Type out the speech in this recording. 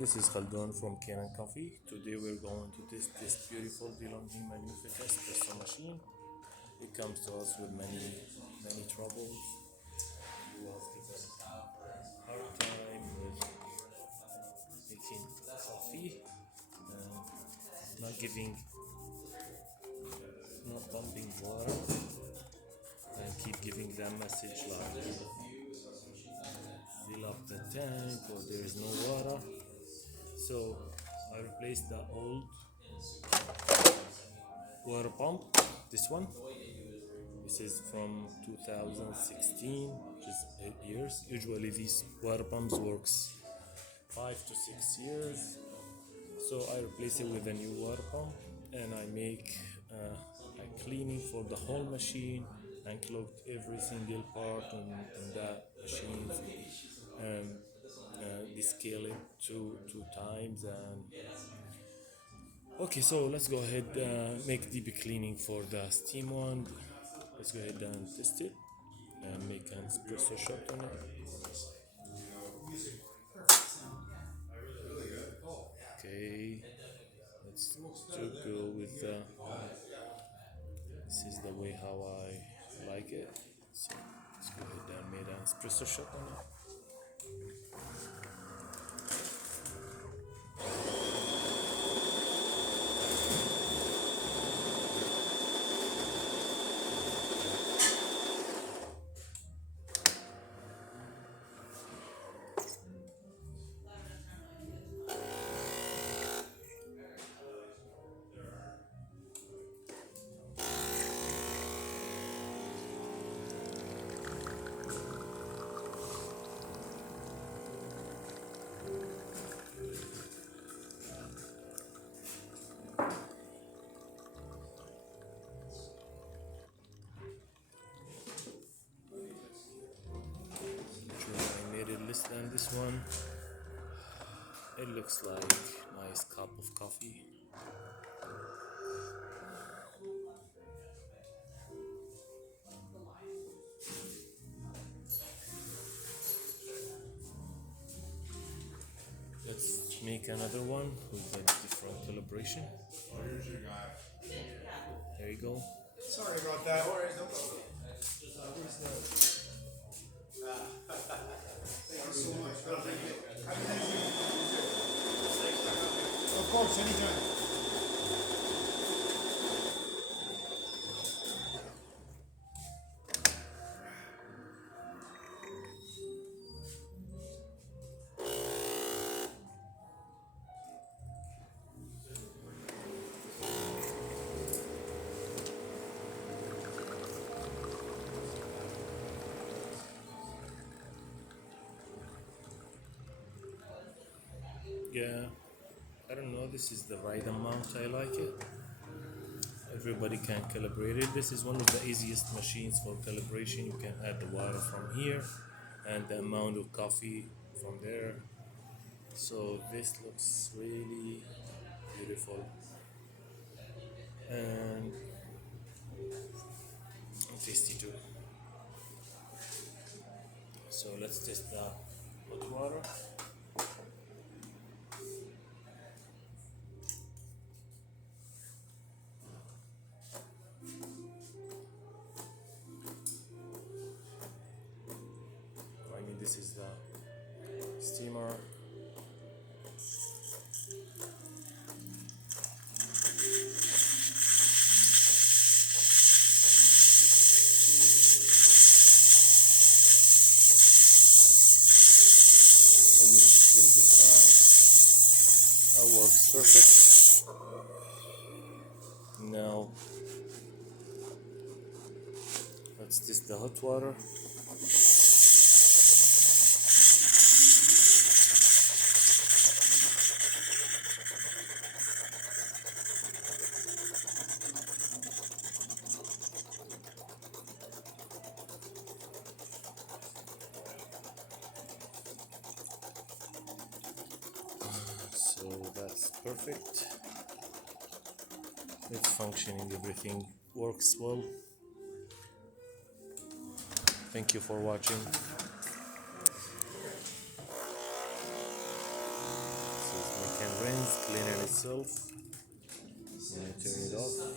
this is Khaldun from Kanen Coffee. Today we're going to test this beautiful DeLonghi Magnifica Espresso machine. It comes to us with many troubles. We have given hard time with making coffee and not pumping water, and keep giving them message like fill up the tank or there is no water. So I replaced the old water pump, this one. This is from 2016, which is 8 years. Usually these water pumps works 5 to 6 years. So I replace it with a new water pump, and I make a cleaning for the whole machine and clogged every single part in that machine, and descale it two times. And okay, so let's go ahead make deep cleaning for the steam one. Let's go ahead and test it and make an espresso shot on it. Okay, let's go with this is the way how I like it. So let's go ahead and make an espresso shot on it. I made it less than this one. It looks like nice cup of coffee. Let's make another one with a different calibration. There you go. Sorry about that. Thank you so much. Of course, anytime. Yeah, I don't know, this is the right amount. I like it. Everybody can calibrate it. This is one of the easiest machines for calibration. You can add the water from here and the amount of coffee from there. So this looks really beautiful and tasty too. So let's test the hot water. This is the steamer. When you fill this time, that works perfect. Now let's test the hot water. So that's perfect. It's functioning, everything works well. Thank you for watching. So can rinse, clean it itself. When you turn it off,